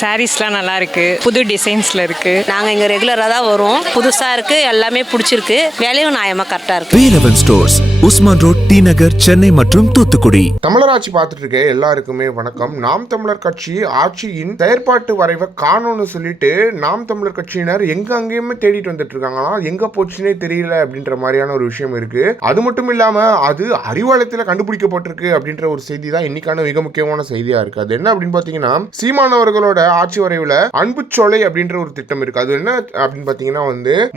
சாரீஸ்லாம் நல்லா இருக்கு, புது டிசைன்ஸ்ல இருக்கு. நாங்கள் இங்கே ரெகுலராக தான் வரோம். புதுசாக இருக்கு, எல்லாமே பிடிச்சிருக்கு, விலையும் நியாயமாக கரெக்டாக இருக்கு. Velavan stores, Usman road, T Nagar, Chennai மற்றும் தூத்துக்குடி. தமிழர் ஆட்சி பார்த்துட்டு இருக்க எல்லாருக்குமே வணக்கம். நாம் தமிழர் கட்சி ஆட்சியின் செயற்பாட்டு வரைவை காணோன்னு சொல்லிட்டு நாம் தமிழர் கட்சியினர் எங்க அங்கேயுமே தேடிட்டு வந்துட்டு இருக்காங்களா, எங்க போச்சுன்னே தெரியல அப்படின்ற மாதிரியான ஒரு விஷயம் இருக்கு. அது மட்டும் இல்லாம அது அறிவாலயத்தில் கண்டுபிடிக்கப்பட்டிருக்கு அப்படின்ற ஒரு செய்தி தான் இன்னைக்கான மிக முக்கியமான செய்தியா இருக்கு. அது என்ன அப்படின்னு பாத்தீங்கன்னா, சீமானவர்களோட ஆட்சி வரைவுல அன்புச்சோலை அப்படின்ற ஒரு திட்டம் இருக்கு. அது என்ன அப்படின்னு பாத்தீங்கன்னா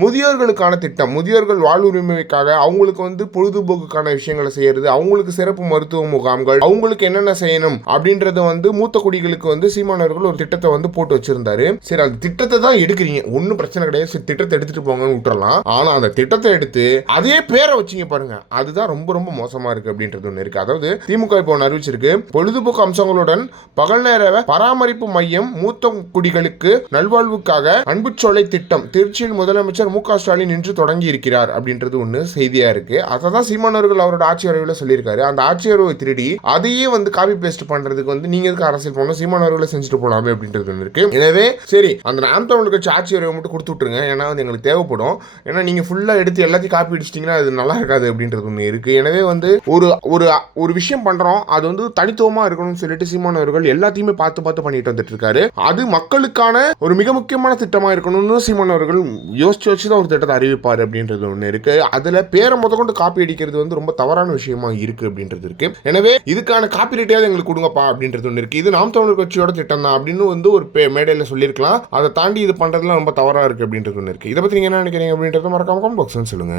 முதியோர்களுக்கான திட்டம். முதியோர்கள் வாழ்வுரிமைக்காக அவங்களுக்கு பொழுதுபோக்குக்கான விஷயங்களை செய்யறது, அவங்களுக்கு சிறப்பு மருத்துவ முகாம்கள், அவங்களுக்கு என்னென்ன செய்யணும் அப்படின்றத மூத்த குடிகளுக்கு சீமானவர்கள் ஒரு திட்டத்தை போட்டு வச்சிருந்தாரு. சரி, அந்த திட்டத்தை தான் எடுக்கிறீங்க, ஒன்னும் பிரச்சனை கிடையாது, சரி திட்டத்தை எடுத்துட்டு போங்கன்னு விட்டுறலாம். ஆனா அந்த திட்டத்தை எடுத்து அதே பேரை வச்சீங்க பாருங்க, அதுதான் ரொம்ப ரொம்ப மோசமா இருக்கு அப்படின்றது ஒண்ணு இருக்கு. அதாவது திமுக இப்போ அறிவிச்சிருக்கு, பொழுதுபோக்கு அம்சங்களுடன் பகல் நேர பராமரிப்பு மையம் மூத்த குடிகளுக்கு நல்வாழ்வுக்காக அன்புச்சோலை திட்டம் திருச்சியில் முதலமைச்சர் மு.க. ஸ்டாலின் இன்று தொடங்கி இருக்கிறார் அப்படின்றது ஒண்ணு செய்தியா இருக்கு. அதான் சீமானவர்கள் அவரோட ஆட்சி வரைவில் சொல்லியிருக்காரு. அந்த ஆட்சி வரைவை திருடி அதையே காப்பி பேஸ்ட் பண்றதுக்கு நீங்க எதுக்கு அரசியல் போகணும், சீமானவர்களை செஞ்சுட்டு போலாமே அப்படின்றது ஒன்று இருக்கு. எனவே சரி, அந்த நாம் தமிழர் கட்சி ஆட்சி வரைவை மட்டும் கொடுத்து விட்டுருங்க, ஏன்னா எங்களுக்கு தேவைப்படும். ஏன்னா நீங்க ஃபுல்லா எடுத்து எல்லாத்தையும் காப்பி அடிச்சிட்டீங்கன்னா அது நல்லா இருக்காது அப்படின்றது ஒன்று இருக்கு. எனவே ஒரு விஷயம் பண்றோம், அது தனித்துவமா இருக்கணும்னு சொல்லிட்டு சீமானவர்கள் எல்லாத்தையுமே பார்த்து பண்ணிட்டு வந்துட்டு இருக்காரு. அது மக்களுக்கான ஒரு மிக முக்கியமான திட்டமா இருக்கணும்னு சீமானவர்கள் யோசிச்சு வச்சுதான் ஒரு திட்டத்தை அறிவிப்பாரு அப்படின்றது ஒண்ணு இருக்கு. அதுல பேரை கொண்டு காப்பி அடிக்கிறது ரொம்ப தவறான விஷயமா இருக்கு அப்படின்றது இருக்கு. எனவே இதுக்கான காப்பி ரைட்டையாவது எங்களுக்கு கொடுங்கப்பா அப்படின்றது ஒண்ணு இருக்கு. இது நாம் தமிழர் கட்சியோட திட்டம் தான் அப்படின்னு ஒரு மேடையில சொல்லியிருக்கலாம். அதை தாண்டி இது பண்றதுலாம் ரொம்ப தவறா இருக்கு அப்படின்றது ஒண்ணு இருக்கு. இதை பத்தி நீங்க என்ன நினைக்கிறீங்க அப்படின்றத மறக்காம கமெண்ட் பாக்ஸ்ல சொல்லுங்க.